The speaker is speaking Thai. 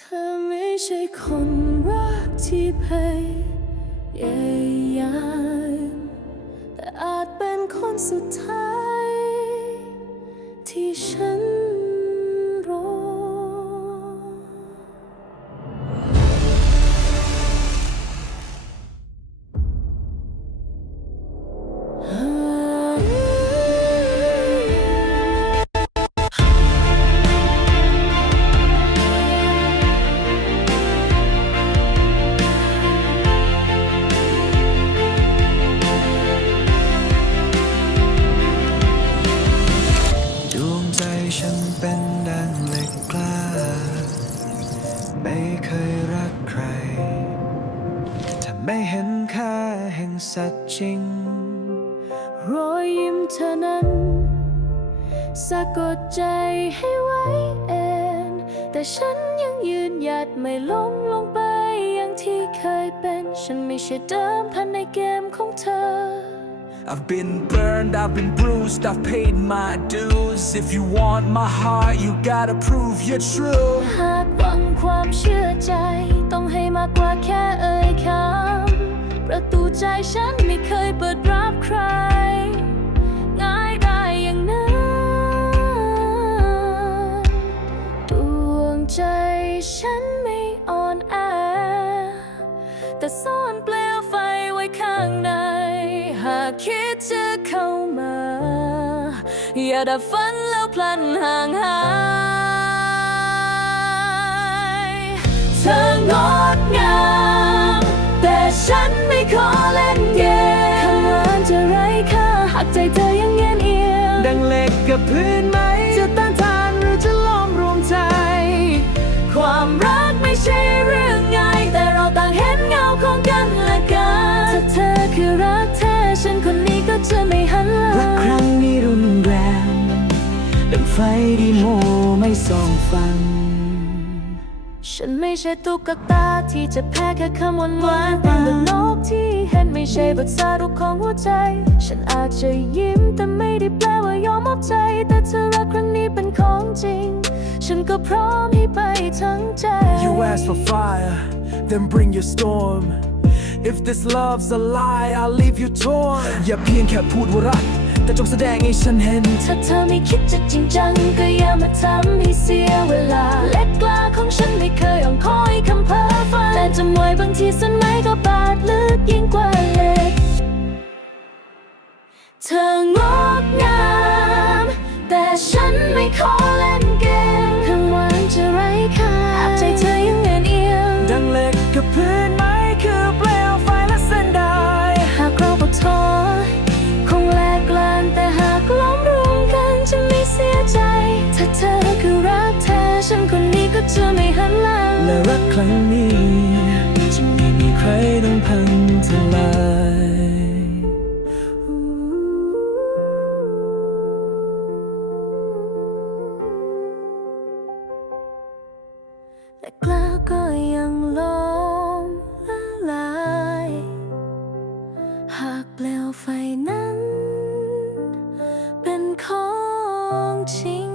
เธอไม่ใช่คนรักที่พยายามแต่อาจเป็นคนสุดท้ายที่ฉัน ไม่เคยรักใคร ถ้าไม่เห็นค่าแห่งสัจจริง รอยยิ้มเธอนั้น สะกดใจให้ไว้เองแต่ฉันยังยืนหยัดไม่ล้มลงไปอย่างที่เคยเป็น ฉันไม่ใช่เดิมพันในเกมของเธอ I've been burned, I've been bruised, I've paid my dues. If you want my heart, you gotta prove you're true. ความเชื่อใจ ต้องให้มากกว่าแค่เอ่ยคำประตูใจฉันไม่เคยเปิดรับใคร ง่ายได้อย่างนั้นดวงใจฉันไม่อ่อนแอแต่ซ่อนเปลวไฟไว้ข้างใน หากคิดจะเข้ามา อย่าดับฝันแล้วพลันห่างหาย ธองดงาม แต่ฉันไม่ขอเล่นเกมคำหวานจะไร้ค่าหากใจเธอยังเงียนเอียงดังเหล็กกับพื้นไหมจะต้านทานหรือจะล้อมรวมใจ ความรักไม่ใช่เรื่องง่ายแต่เราต่างเห็นเงาของกันและกันถ้าเธอคือรักแท้ฉันคนนี้ก็จะไม่หันหลัรักครั้งงนี้รุนแรงดังไฟที่โมไม่ส่องฟัง ฉันไม่ใช่ตุ๊กตาที่จะแพ้แค่คำหวานหวานๆเป็นโลกที่เห็นไม่ใช่บทสรุปของหัวใจ ฉันอาจจะยิ้มแต่ไม่ได้แปลว่ายอมมอบใจ แต่เธอรักครั้งนี้เป็นของจริง ฉันก็พร้อมให้ไปทั้งใจ You ask for fire, then bring your storm. If this love's a lie, I'll leave you torn. อย่าเพียงแค่พูดว่ารักแต่จงแสดงให้ฉันเห็น ถ้าเธอไม่คิดจะจริงจังก็อย่ามาทำให้เสียเวลา เล็กกล้าของฉันไม่ นแต่จำไว้บางทีสันไหมก็บาดลึกยิ่งกว่าเหล็ก เธองดงาม แต่ฉันไม่ขอเล่นเกมคำหวานจะไร้ค่าหากใจเธอยังเงียนเอียงดังเหล็กกับพื้นไม้คือเปลวไฟและเส้นได้หากเราปวดท้อคงแลกลานแต่หากล้อมรวมกันจะไม่เสียใจ ถ้าเธอคือรักแท้ฉันคนนี้ก็จะไม่หันหลังและรักครั้งนี้จะไม่มี ใครต้องพังทลายแต่กล้าก็ยังล้มละลาย หากเปลวไฟนั้น เป็นของจริง